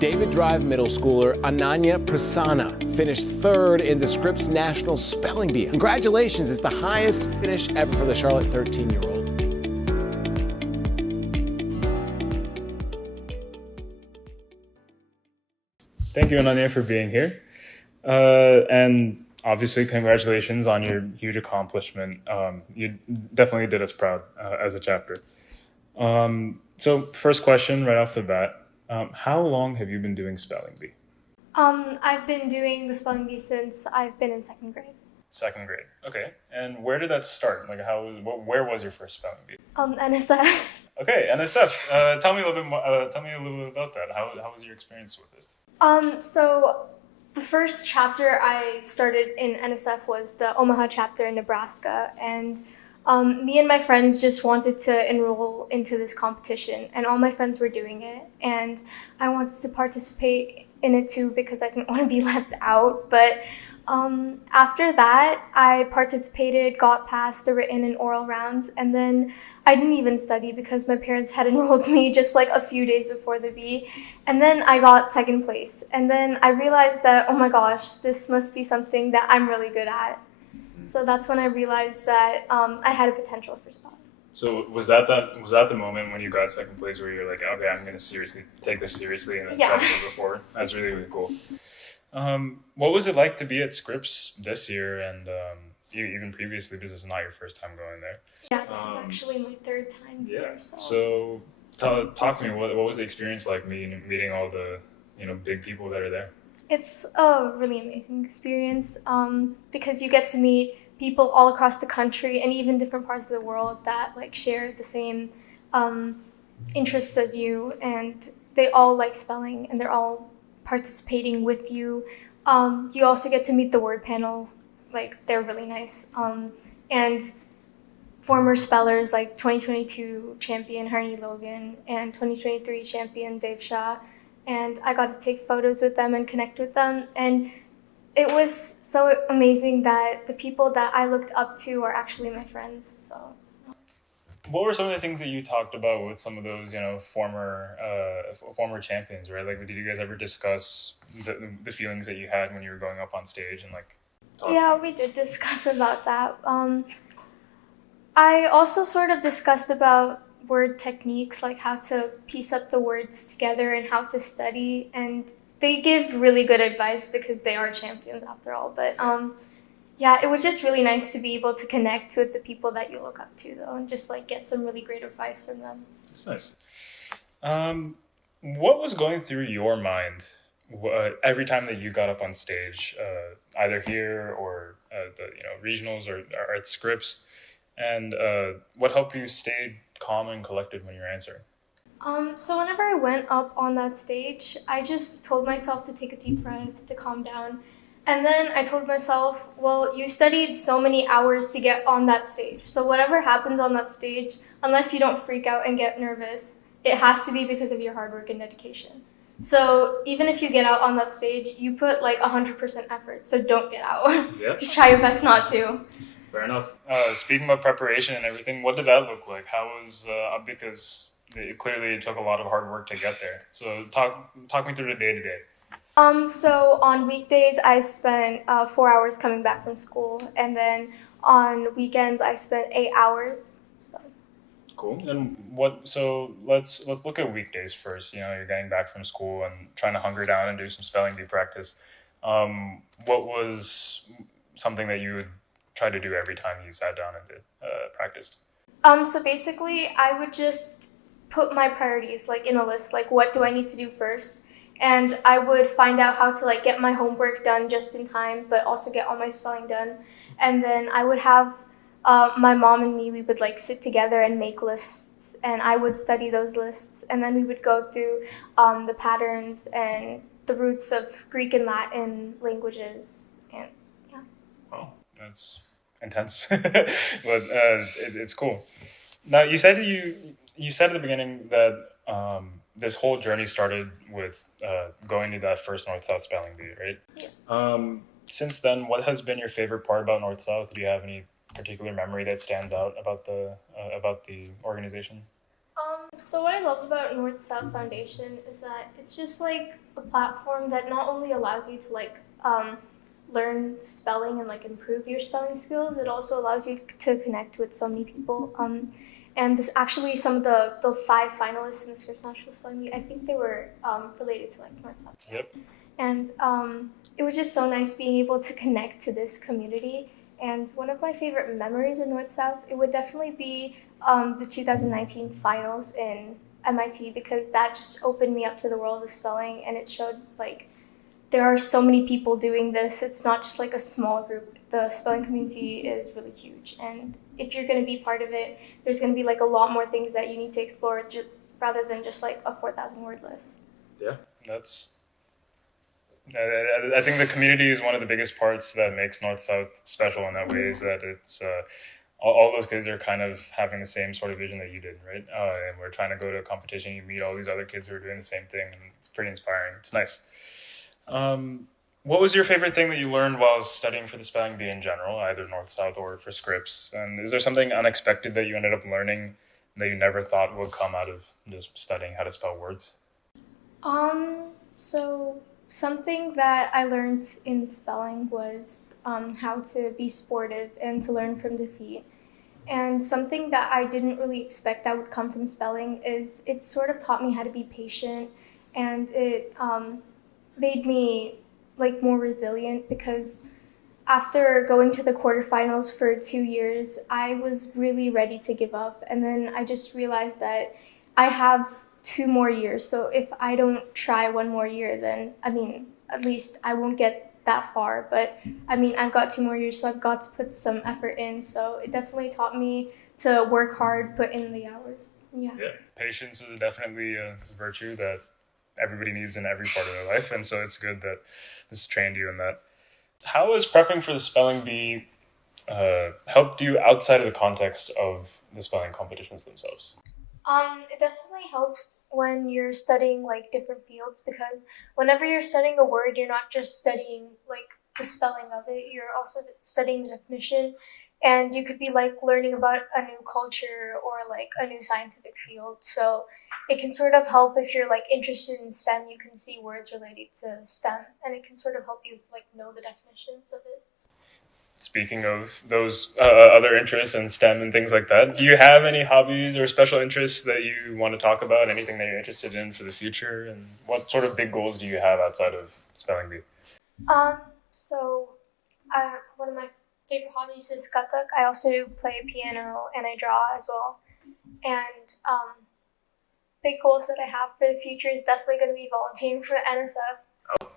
David Drive middle schooler Ananya Prassanna finished third in the Scripps National Spelling Bee. Congratulations, it's the highest finish ever for the Charlotte 13-year-old. Thank you, Ananya, for being here. And obviously, congratulations on your huge accomplishment. You definitely did us proud as a chapter. So first question right off the bat, how long have you been doing Spelling Bee? I've been doing the Spelling Bee since I've been in second grade. Second grade, okay. And where did that start? Like, where was your first Spelling Bee? NSF. Okay, NSF. Tell me a little bit more. Tell me a little bit about that. How was your experience with it? So the first chapter I started in NSF was the Omaha chapter in Nebraska, and me and my friends just wanted to enroll into this competition, and all my friends were doing it, and I wanted to participate in it too because I didn't want to be left out. But after that, I participated, got past the written and oral rounds, and then I didn't even study because my parents had enrolled me just like a few days before the bee. And then I got second place. And then I realized that, oh my gosh, this must be something that I'm really good at. So that's when I realized that I had a potential for spelling. So was that the moment when you got second place where you're like, okay, I'm going to seriously take this seriously and then try to move it forward? That's really, really cool. What was it like to be at Scripps this year and even previously, because it's not your first time going there? Yeah, this is actually my third time there. So talk to me. What was the experience like meeting all the big people that are there? It's a really amazing experience because you get to meet people all across the country and even different parts of the world that like share the same interests as you, and they all like spelling and they're all participating with you. You also get to meet the word panel, like they're really nice. And former spellers like 2022 champion Harney Logan and 2023 champion Dave Shaw. And I got to take photos with them and connect with them. And it was so amazing that the people that I looked up to are actually my friends. So. What were some of the things that you talked about with some of those, former champions, right? Like, did you guys ever discuss the feelings that you had when you were going up on stage and like? Yeah, we did discuss about that. I also sort of discussed about word techniques, like how to piece up the words together and how to study. And they give really good advice because they are champions after all. But yeah, it was just really nice to be able to connect with the people that you look up to, though, and just like get some really great advice from them. That's nice. What was going through your mind every time that you got up on stage, either here or the regionals or at Scripps, and what helped you stay calm and collected when you're answering? So whenever I went up on that stage, I just told myself to take a deep breath, to calm down. And then I told myself, well, you studied so many hours to get on that stage. So whatever happens on that stage, unless you don't freak out and get nervous, it has to be because of your hard work and dedication. So even if you get out on that stage, you put like 100% effort. So don't get out. Yeah. Just try your best not to. Fair enough. Speaking about preparation and everything, what did that look like? How was because it clearly took a lot of hard work to get there. So talk me through the day to day. So on weekdays, I spent 4 hours coming back from school, and then on weekends, I spent 8 hours. So. Cool. And so let's look at weekdays first. You're getting back from school and trying to hunker down and do some spelling bee practice. What was something that you would try to do every time you sat down and did practice? So basically, I would just put my priorities like in a list, like what do I need to do first? And I would find out how to like get my homework done just in time, but also get all my spelling done. And then I would have my mom and me, we would like sit together and make lists, and I would study those lists, and then we would go through the patterns and the roots of Greek and Latin languages. And yeah. Oh, that's intense, but it's cool. Now you said at the beginning that this whole journey started with going to that first NorthSouth Spelling Bee, right? Yeah. Since then, what has been your favorite part about NorthSouth? Do you have any particular memory that stands out about the organization? So what I love about NorthSouth Foundation is that it's just like a platform that not only allows you to learn spelling and like improve your spelling skills, it also allows you to connect with so many people. And this actually some of the 5 finalists in the Scripps National Spelling Bee, I think they were related to like NorthSouth. Yep. And it was just so nice being able to connect to this community. And one of my favorite memories of NorthSouth, it would definitely be the 2019 finals in MIT, because that just opened me up to the world of spelling, and it showed like there are so many people doing this. It's not just like a small group. The spelling community is really huge, and if you're going to be part of it, there's going to be like a lot more things that you need to explore rather than just like a 4,000 word list. Yeah, I think the community is one of the biggest parts that makes NorthSouth special in that way, is that it's all those kids are kind of having the same sort of vision that you did, right? And we're trying to go to a competition, you meet all these other kids who are doing the same thing, and it's pretty inspiring. It's nice. What was your favorite thing that you learned while studying for the spelling bee in general, either NorthSouth or for Scripps? And is there something unexpected that you ended up learning that you never thought would come out of just studying how to spell words? So something that I learned in spelling was how to be sportive and to learn from defeat. And something that I didn't really expect that would come from spelling is it sort of taught me how to be patient, and it made me like more resilient, because after going to the quarterfinals for 2 years, I was really ready to give up. And then I just realized that I have 2 more years. So if I don't try 1 more year, then at least I won't get that far. But I've got 2 more years, so I've got to put some effort in. So it definitely taught me to work hard, put in the hours. Yeah, Patience is definitely a virtue that everybody needs in every part of their life, and so it's good that this trained you in that. How has prepping for the spelling bee helped you outside of the context of the spelling competitions themselves? It definitely helps when you're studying like different fields, because whenever you're studying a word, you're not just studying like the spelling of it, you're also studying the definition, and you could be like learning about a new culture or like a new scientific field. So it can sort of help if you're like interested in STEM, you can see words related to STEM, and it can sort of help you like know the definitions of it. Speaking of those other interests in STEM and things like that, do you have any hobbies or special interests that you want to talk about? Anything that you're interested in for the future? And what sort of big goals do you have outside of spelling bee? One of my favorite hobbies is Kathak. I also play piano and I draw as well. And big goals that I have for the future is definitely going to be volunteering for NSF. Oh,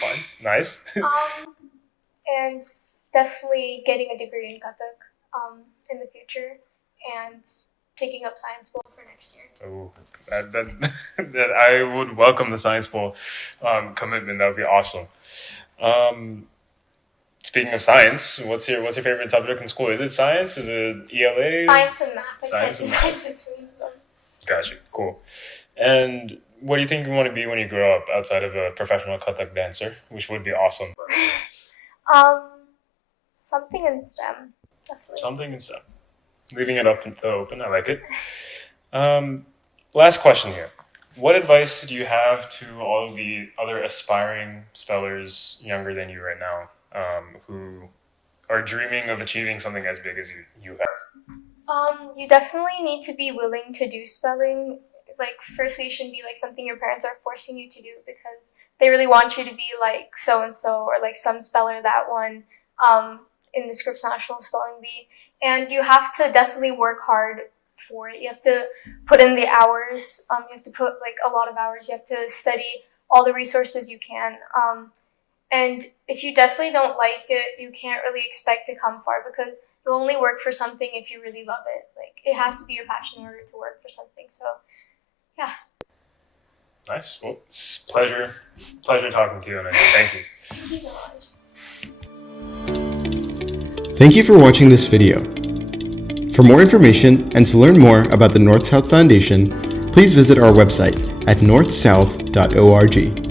fun. Nice. And definitely getting a degree in Kathak in the future, and taking up Science Bowl for next year. Oh, that I would welcome the Science Bowl commitment. That would be awesome. Speaking of science, what's your favorite subject in school? Is it science? Is it ELA? Science and math. I can't decide between them. Gotcha. Cool. And what do you think you want to be when you grow up, outside of a professional Kathak dancer, which would be awesome? Something in STEM, definitely. Something in STEM. Leaving it up in the open. I like it. Last question here. What advice do you have to all of the other aspiring spellers younger than you right now, who are dreaming of achieving something as big as you have? You definitely need to be willing to do spelling. Like, firstly, it shouldn't be like something your parents are forcing you to do, because they really want you to be like so-and-so or like some speller that won in the Scripps National Spelling Bee. And you have to definitely work hard for it. You have to put in the hours. You have to put like a lot of hours. You have to study all the resources you can. And if you definitely don't like it, you can't really expect to come far, because you'll only work for something if you really love it. Like, it has to be your passion in order to work for something. So, yeah. Nice. Well, it's pleasure talking to you, Ananya. Thank you. Thank you so much. Thank you for watching this video. For more information and to learn more about the NorthSouth Foundation, please visit our website at northsouth.org.